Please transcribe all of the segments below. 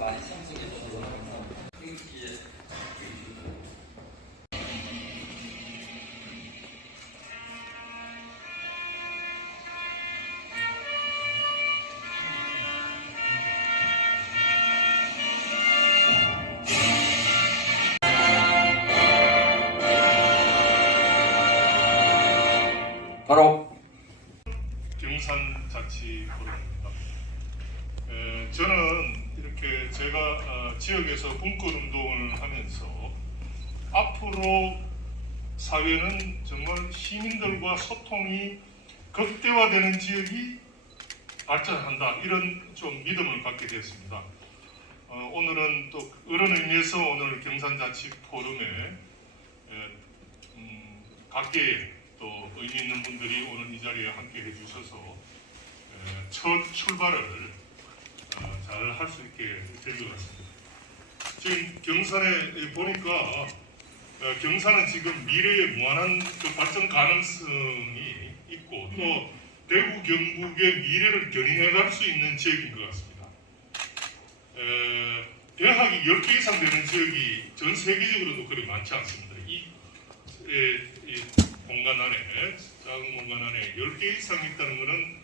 많이 참석해 주셔서 감사합니다. 행기에 바로 경산자치포럼입니다. 저는 이렇게 제가 지역에서 분권운동을 하면서 앞으로 사회는 정말 시민들과 소통이 극대화되는 지역이 발전한다, 이런 좀 믿음을 갖게 되었습니다. 오늘은 또 그런 의미에서 오늘 경산자치포럼에 각계의 또 의미 있는 분들이 오늘 이 자리에 함께 해주셔서 첫 출발을 잘 할 수 있게 된 것 같습니다. 지금 경산에 보니까 경산은 지금 미래의 무한한 그 발전 가능성이 있고 또 대구 경북의 미래를 견인해 갈 수 있는 지역인 것 같습니다. 대학이 10개 이상 되는 지역이 전 세계적으로도 그리 많지 않습니다. 이 공간 안에, 작은 공간 안에 10개 이상 있다는 것은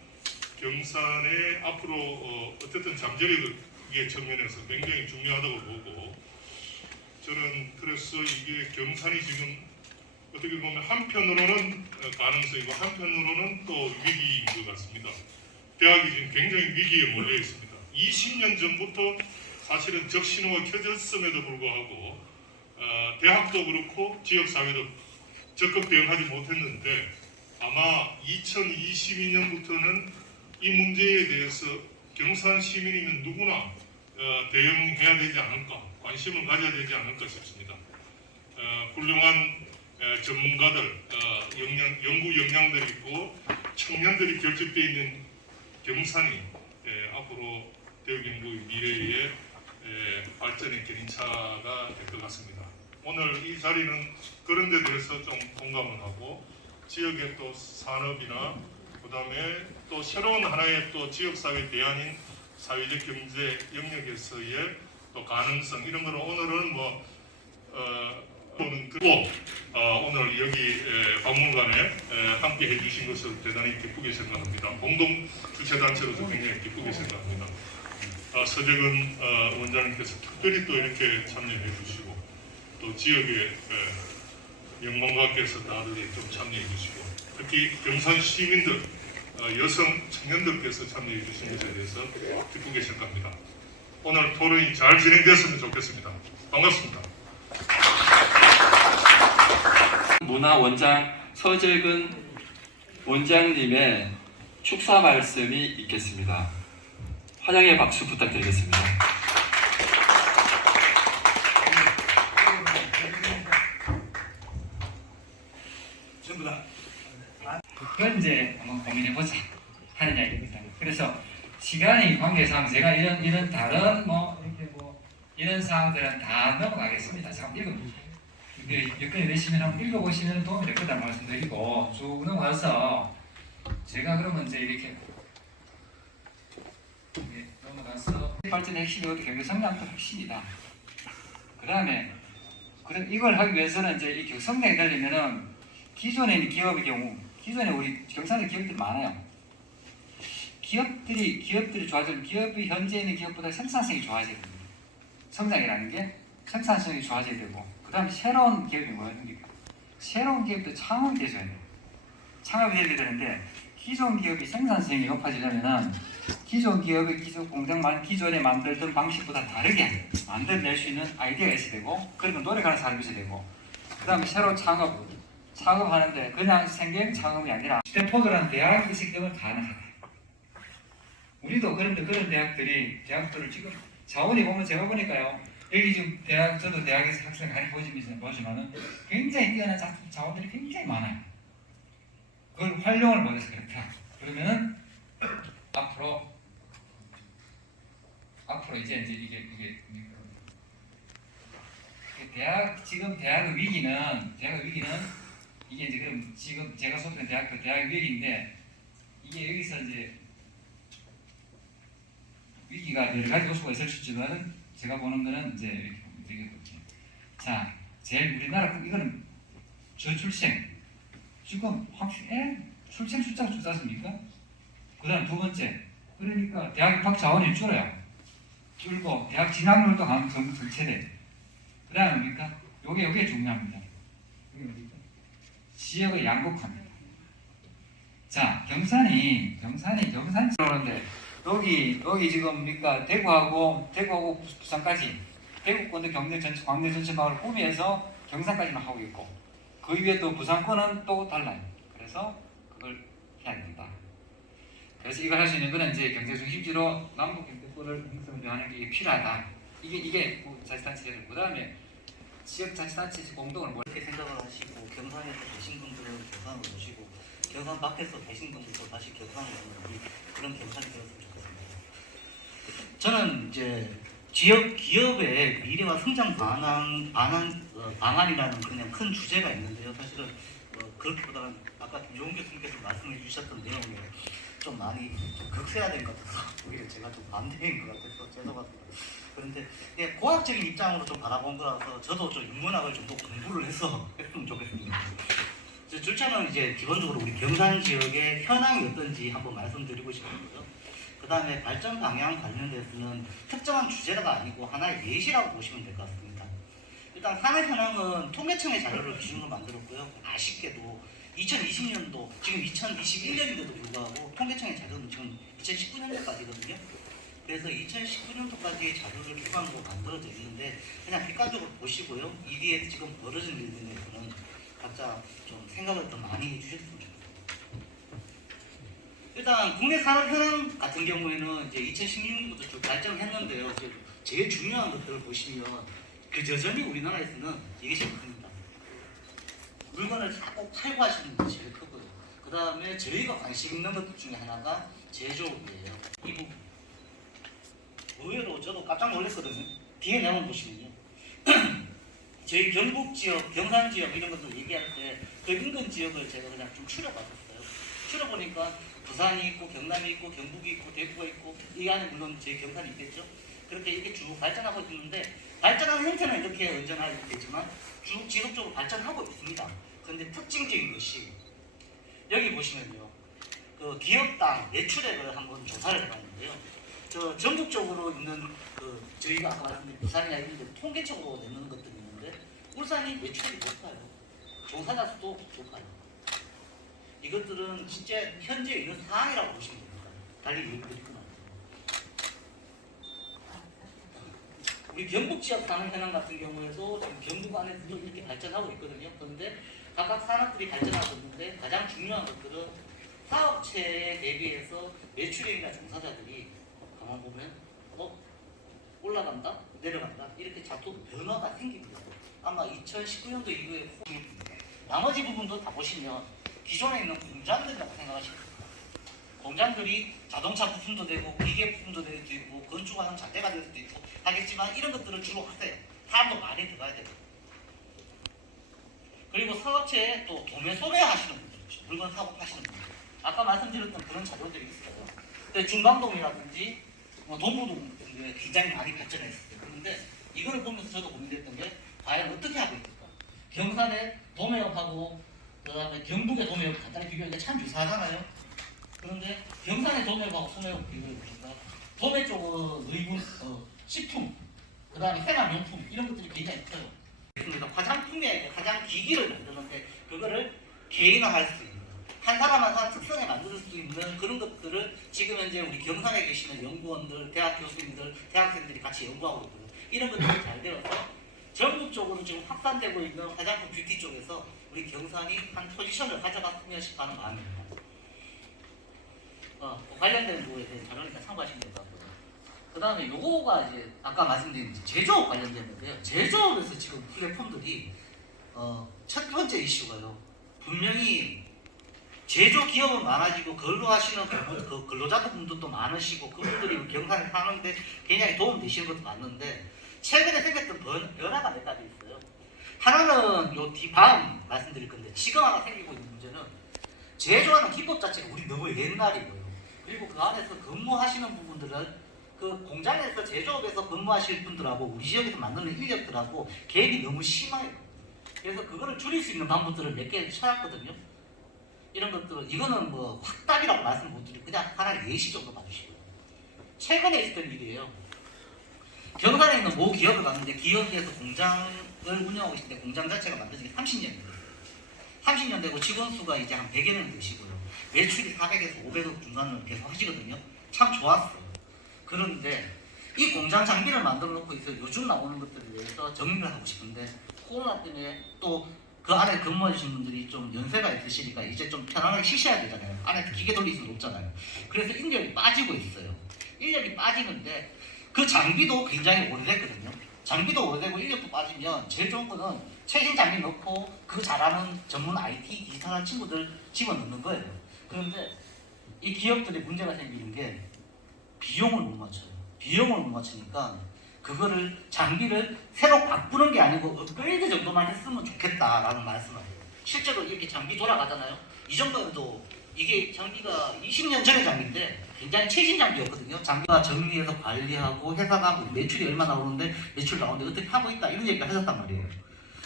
경산의 앞으로 어쨌든 잠재력의 측면에서 굉장히 중요하다고 보고, 저는 그래서 이게 경산이 지금 어떻게 보면 한편으로는 가능성이고 한편으로는 또 위기인 것 같습니다. 대학이 지금 굉장히 위기에 몰려 있습니다. 20년 전부터 사실은 적신호가 켜졌음에도 불구하고 대학도 그렇고 지역사회도 적극 대응하지 못했는데, 아마 2022년부터는 이 문제에 대해서 경산 시민이면 누구나 대응해야 되지 않을까, 관심을 가져야 되지 않을까 싶습니다. 훌륭한 전문가들, 연구 역량들이 있고 청년들이 결집되어 있는 경산이 앞으로 대구 경북의 미래의 발전의 견인차가 될 것 같습니다. 오늘 이 자리는 그런 데 대해서 좀 공감을 하고, 지역의 또 산업이나 그 다음에 또 새로운 하나의 또 지역사회 대안인 사회적 경제 영역에서의 또 가능성, 이런 거는 오늘은 오늘 여기 박물관에 함께 해주신 것을 대단히 기쁘게 생각합니다. 공동 주최단체로서 굉장히 기쁘게 생각합니다. 서재근 원장님께서 특별히 또 이렇게 참여해 주시고, 또 지역의 영문가께서 다들 좀 참여해 주시고, 특히 경산 시민들, 여성 청년들께서 참여해 주신 것에 대해서 기쁘게 생각합니다. 오늘 토론이 잘 진행됐으면 좋겠습니다. 반갑습니다. 문화원장 서재근 원장님의 축사 말씀이 있겠습니다. 환영의 박수 부탁드리겠습니다. 전부 다 그걸 이제 한번 고민해보자 하는 이야기입니다. 그래서 시간의 관계상 제가 이런 다른 이런 사항들은 다 넘어가겠습니다. 잠깐 여건이 되시면 한번 읽어보시면 도움이 될 거다 말씀드리고, 쭉 넘어가서 제가 그러면 이제 이렇게 넘어가서 발전의 핵심이 어떻게 경제 성장도 핵심이다. 그 다음에 이걸 하기 위해서는 이제 이 성장이 되려면은 기존에 있는 기업의 경우, 기존에 우리 경산의 기업들이 많아요. 기업들이 좋아지면 기업이 현재 있는 기업보다 생산성이 좋아져야 됩니다. 성장이라는 게 생산성이 좋아져야 되고, 그 다음에 새로운 기업이 뭐야? 새로운 기업도 창업이 돼줘야 돼요. 창업이 돼야 되는데, 기존 기업이 생산성이 높아지려면 기존 기업의 기존에 만들던 방식보다 다르게 만들어낼 수 있는 아이디어가 있어야 되고, 그러면 노력하는 사람이 있어야 되고, 그 다음에 새로 창업하는데 그냥 생긴 창업이 아니라 스탠포드라는 대학이 있기 때문에 가능하다. 우리도 그런 대학들을 지금 자원이 보면 제가 보니까요, 여기 지금 저도 대학에서 학생 많이 보지만은 굉장히 뛰어난 자원들이 굉장히 많아요. 그걸 활용을 못해서 그렇다. 그러면은 앞으로 이제 이게 지금 대학의 위기는 이게 이제 그럼 지금 제가 속한 대학의 위기인데, 이게 여기서 이제 위기가 여러 가지 요소가 있을 수 있지만 제가 보는 거는 이제 이렇게 보면 되겠거든요. 자, 제일 우리나라 이거는 저출생 지금 출생 숫자가 줄지 않습니까? 그다음 두 번째, 그러니까 대학 입학 자원이 줄고 대학 진학률도 정체돼. 그다음에 뭡니까? 요게 중요합니다. 이게 뭡니까? 지역의 양극화입니다. 자, 경산이 그러는데 여기 지금 뭡니까? 대구하고 부산까지 대구권도 광대 전체 마을을 꾸미해서 경산까지만 하고 있고 그 위에 또 부산권은 또 달라요. 그래서 그걸 해야 된다. 그래서 이걸 할 수 있는 거는 이제 경제 중심지로 남북 경제권을 형성하는 게 필요하다. 이게 자치단체는 그다음에 지역 자치단체 공동을 이렇게 생각을 하시고 경산에서 계신 분들은 경산으로 오시고 경산 밖에서 계신 분들도 다시 경산으로 오는 그런 경산이 되었으면 좋겠습니다. 저는 이제 기업의 미래와 성장 방안이라는 그냥 큰 주제가 있는데요. 사실은 그렇기보다는 아까 김종훈 교수님께서 말씀해 주셨던 내용에 좀 많이 극세화된 것 같아서 오히려 제가 좀 반대인 것 같아서 죄송합니다. 그런데 고학적인 입장으로 좀 바라본 거라서 저도 좀 인문학을 좀 더 공부를 해서 했으면 좋겠습니다. 줄차는 이제 기본적으로 우리 경산 지역의 현황이 어떤지 한번 말씀드리고 싶고요. 그 다음에 발전 방향 관련돼서는 특정한 주제가 아니고 하나의 예시라고 보시면 될 것 같습니다. 일단 산업 현황은 통계청의 자료를 기준으로 만들었고요. 아쉽게도 2020년도, 지금 2021년인데도 불구하고 통계청의 자료는 지금 2019년도까지거든요. 그래서 2019년도까지의 자료를 기반으로 만들어져 있는데 그냥 객관적으로 보시고요. 이 뒤에 지금 벌어진 일들에 대해서는 각자 좀 생각을 더 많이 해주셨으면 좋겠습니다. 일단 국내 산업 현황 같은 경우에는 이제 2016년부터 쭉 발전을 했는데요. 이제 제일 중요한 것들을 보시면 여전히 우리나라에서는 이게 제일 큽니다. 물건을 사고 팔고 하시는 게 제일 크고요. 그 다음에 저희가 관심 있는 것 중에 하나가 제조업이에요. 이 부분. 의외로 저도 깜짝 놀랐거든요. 뒤에 내용 보시면요. 저희 경북 지역, 경산 지역 이런 것들 얘기할 때 그 인근 지역을 제가 그냥 좀 추려봤었어요. 추려보니까 부산이 있고 경남이 있고 경북이 있고 대구가 있고 이 안에 물론 제 경산이 있겠죠. 그렇게 이렇게 쭉 발전하고 있는데 발전하는 형태는 이렇게 언전하게 되지만 쭉 지속적으로 발전하고 있습니다. 그런데 특징적인 것이 여기 보시면요. 그 기업당 매출액을 한번 조사를 해봤는데요. 저 전국적으로 있는 저희가 아까 말씀드린 부산이나 이런 데 통계적으로 내는 것들이 있는데 울산이 매출액이 높아요. 종사자 수도 높아요. 이것들은 진짜 현재 있는 상황이라고 보시면 됩니다. 달리 얘기드리거나 우리 경북 지역 산업 현황 같은 경우에도 지금 경북 안에서도 이렇게 발전하고 있거든요. 그런데 각각 산업들이 발전하고 있는데 가장 중요한 것들은 사업체에 대비해서 매출액이나 종사자들이 가만 보면 올라간다, 내려간다 이렇게 자꾸 변화가 생깁니다. 아마 2019년도 이후에 나머지 부분도 다 보시면 기존에 있는 공장들이라고 생각하시면 됩니다. 공장들이 자동차 부품도 되고 기계 부품도 될 수도 있고 건축하는 자재가 될 수도 있고 하겠지만 이런 것들을 주로 하세요. 사람도 많이 들어가야 돼요. 그리고 사업체에 또 도매 소매하시는 분들, 물건 사고 파시는 분들 아까 말씀드렸던 그런 자료들이 있어요. 근데 중방동이라든지 동부동 등에 굉장히 많이 발전했어요. 그런데 이걸 보면서 저도 고민됐던 게 과연 어떻게 하고 있을까? 경산의 도매업하고 그 다음에 경북의 도매업 간단히 비교하니까 참 유사하잖아요. 그런데 경산의 도매업하고 소매업 비교를 보니까 도매 쪽은 의분, 식품, 그 다음에 생활용품 이런 것들이 굉장히 커요. 그래서 화장품에 가장 기기를 만드는데 그거를 개인화할 수 있는 한 사람한 특성에 만들 수 있는 그런 것들을 지금 현재 우리 경산에 계시는 연구원들, 대학 교수님들, 대학생들이 같이 연구하고 있거든요. 이런 것들이 잘 되어서 전국적으로 지금 확산되고 있는 화장품 뷰티 쪽에서 우리 경산이 한 포지션을 가져갔으면 싶어하는 마음입니다. 관련된 부분에 대해 자료를 참고하시면 될 것 같고요. 그 다음에 요거가 이제 아까 말씀드린 제조업 관련됐는데요. 제조업에서 지금 플랫폼들이 첫 번째 이슈가요. 분명히 제조 기업은 많아지고 근로하시는 그 근로자분들도 많으시고 그분들이 경산에 사는데 굉장히 도움 되시는 것도 맞는데 최근에 생겼던 변화가 몇 가지 있어요. 하나는 요 다음 말씀드릴 건데 지금 하나 생기고 있는 문제는 제조하는 기법 자체가 우리 너무 옛날이고요. 그리고 그 안에서 근무하시는 부분들은 그 공장에서 제조업에서 근무하실 분들하고 우리 지역에서 만드는 인력들하고 갭이 너무 심해요. 그래서 그거를 줄일 수 있는 방법들을 몇 개 찾았거든요. 이런 것들은 이거는 뭐 확답이라고 말씀 못 드리고 그냥 하나의 예시 정도 봐주시고요. 최근에 있었던 일이에요. 경산에 있는 모 기업을 갔는데 기업에서 공장을 운영하고 있는데 공장 자체가 만들어진 게 30년 됐어요. 30년 되고 직원 수가 이제 한 100여 명 되시고요. 매출이 400에서 500억 중간을 계속 하시거든요. 참 좋았어요. 그런데 이 공장 장비를 만들어 놓고 있어 요즘 나오는 것들에 대해서 정리를 하고 싶은데 코로나 때문에 또 그 안에 근무해 주신 분들이 좀 연세가 있으시니까 이제 좀 편안하게 쉬셔야 되잖아요. 안에 기계 돌릴 수는 없잖아요. 그래서 인력이 빠지고 있어요. 인력이 빠지는데 그 장비도 굉장히 오래됐거든요. 장비도 오래되고 인력도 빠지면 제일 좋은 거는 최신 장비 넣고 그 잘하는 전문 IT 디지털한 친구들 집어넣는 거예요. 그런데 이 기업들이 문제가 생기는 게 비용을 못 맞춰요. 비용을 못 맞추니까 그거를 장비를 새로 바꾸는 게 아니고 업그레이드 정도만 했으면 좋겠다라는 말씀을 해요. 실제로 이렇게 장비 돌아가잖아요. 이 정도에도 이게 장비가 20년 전의 장비인데 굉장히 최신 장비였거든요. 장비가 정리해서 관리하고 회사가 뭐 매출이 얼마 나오는데 매출 나오는데 어떻게 하고 있다 이런 얘기를 하셨단 말이에요.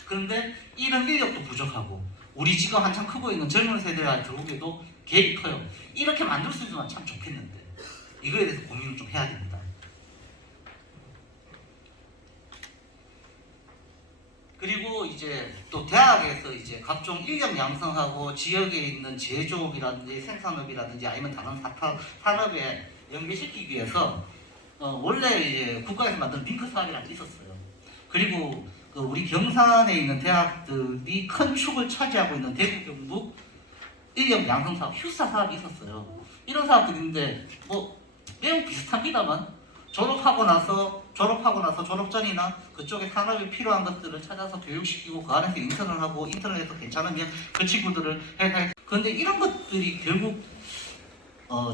그런데 이런 인력도 부족하고 우리 지금 한참 크고 있는 젊은 세대가 들어오기에도 갭이 커요. 이렇게 만들 수 있으면 참 좋겠는데 이거에 대해서 고민을 좀 해야 됩니다. 그리고 이제 또 대학에서 이제 각종 인력 양성하고 지역에 있는 제조업이라든지 생산업이라든지 아니면 다른 산업에 연계시키기 위해서 원래 이제 국가에서 만든 링크 사업이라는 게 있었어요. 그리고 그 우리 경산에 있는 대학들이 큰 축을 차지하고 있는 대구 경북 인력 양성 사업, 휴사 사업이 있었어요. 이런 사업들이 있는데 뭐 매우 비슷합니다만 졸업하고 나서 졸업 전이나 그쪽에 산업이 필요한 것들을 찾아서 교육시키고 그 안에서 인턴을 하고 인턴에서 괜찮으면 그 친구들을 해서 그런데 이런 것들이 결국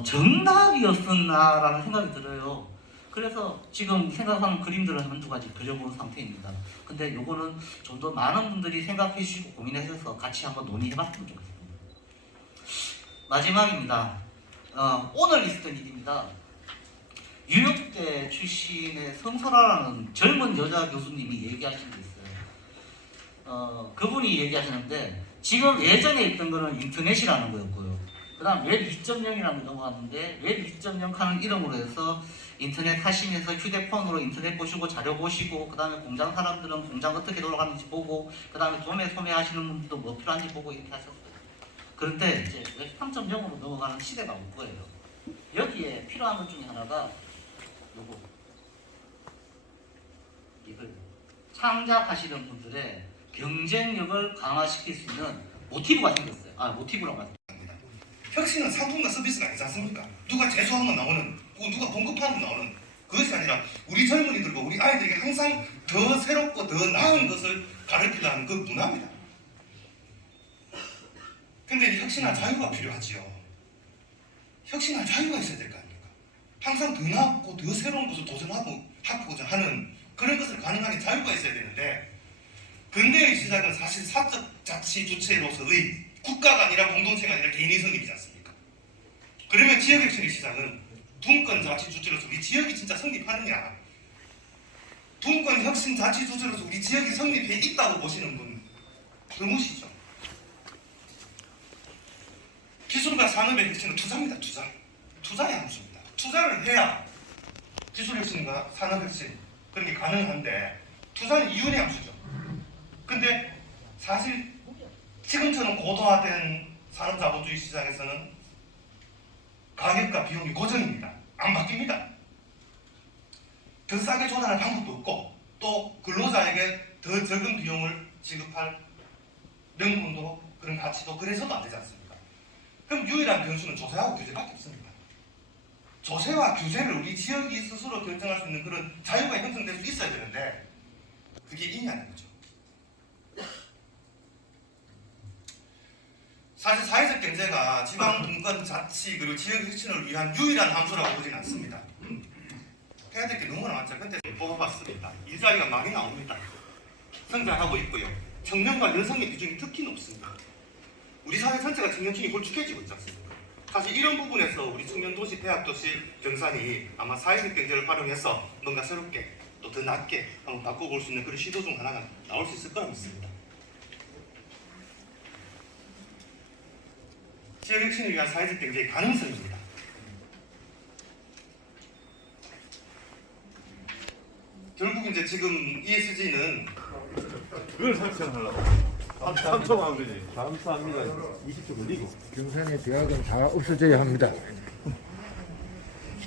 정답이었었나라는 생각이 들어요. 그래서 지금 생각하는 그림들을 한두 가지 그려본 상태입니다. 근데 요거는 좀 더 많은 분들이 생각해 주시고 고민해 주셔서 같이 한번 논의해봤으면 좋겠습니다. 마지막입니다. 오늘 있었던 일입니다. 뉴욕대 출신의 성설아라는 젊은 여자 교수님이 얘기하신 게 있어요. 그분이 얘기하시는데 지금 예전에 있던 거는 인터넷이라는 거였고요. 그 다음 웹 2.0이라는 게 넘어갔는데 웹 2.0 하는 이름으로 해서 인터넷 하시면서 휴대폰으로 인터넷 보시고 자료 보시고 그 다음에 공장 사람들은 공장 어떻게 돌아가는지 보고 그 다음에 소매하시는 분들도 뭐 필요한지 보고 이렇게 하셨어요. 그런데 이제 웹 3.0으로 넘어가는 시대가 올 거예요. 여기에 필요한 것 중에 하나가 요거 이걸 창작하시는 분들의 경쟁력을 강화시킬 수 있는 모티브가 생겼어요. 모티브라고 말씀드립니다. 혁신은 상품과 서비스가 아니지 않습니까? 누가 제조하면 나오는, 누가 공급하면 나오는 그것이 아니라 우리 젊은이들과 우리 아이들에게 항상 더 새롭고 더 나은 것을 가르치려 하는 그 문화입니다. 근데 혁신할 자유가 필요하지요. 혁신할 자유가 있어야 될 거 아닙니까? 항상 더 나았고 더 새로운 것을 도전하고자 하는 그런 것을 가능하게 자유가 있어야 되는데 근대의 시작은 사실 사적 자치 주체로서의 국가가 아니라 공동체가 아니라 개인의 성립이지 않습니까? 그러면 지역혁신의 시작은 분권 자치 주체로서 우리 지역이 진짜 성립하느냐 분권 혁신 자치 주체로서 우리 지역이 성립해 있다고 보시는 분 드무시죠. 기술과 산업의 혁신은 투자입니다. 투자의 함수입니다. 투자를 해야 기술혁신과 산업혁신 그런 게 가능한데 투자는 이윤의 함수죠. 근데 사실 지금처럼 고도화된 산업자본주의 시장에서는 가격과 비용이 고정입니다. 안 바뀝니다. 더 싸게 조달할 방법도 없고 또 근로자에게 더 적은 비용을 지급할 명분도 그런 가치도 그래서도 안 되지 않습니까? 그럼 유일한 변수는 조세하고 규제밖에 없습니다. 조세와 규제를 우리 지역이 스스로 결정할 수 있는 그런 자유가 형성될 수 있어야 되는데 그게 이미 아닌 거죠. 사실 사회적 경제가 지방 분권 자치 그리고 지역 혁신을 위한 유일한 함수라고 보지는 않습니다. 해야 될 게 너무나 많죠. 근데 뽑아봤습니다. 일자리가 많이 나옵니다. 성장하고 있고요. 청년과 여성의 비중이 특히 높습니다. 우리 사회 전체가 청년층이 골축해지고 있지 않습니까? 사실 이런 부분에서 우리 청년도시, 대학도시 경산이 아마 사회적 경제를 활용해서 뭔가 새롭게 또 더 낫게 한번 바꿔볼 수 있는 그런 시도 중 하나가 나올 수 있을 거라 믿습니다. 지역 혁신을 위한 사회적 경제의 가능성입니다. 결국 이제 지금 ESG는 그걸 설정하려고 3초 하면 되지. 감사합니다. 20초 걸리고. 경산의 대학은 다 없어져야 합니다.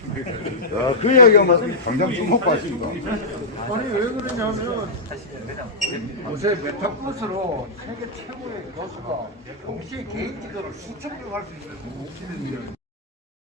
야, 그 이야기하면 당장 주목 하십니다. 아니 왜 그러냐면 요새 메타버스로 세계 최고의 교수가 동시에 개인 지도를 수천 명 할 수 있어요.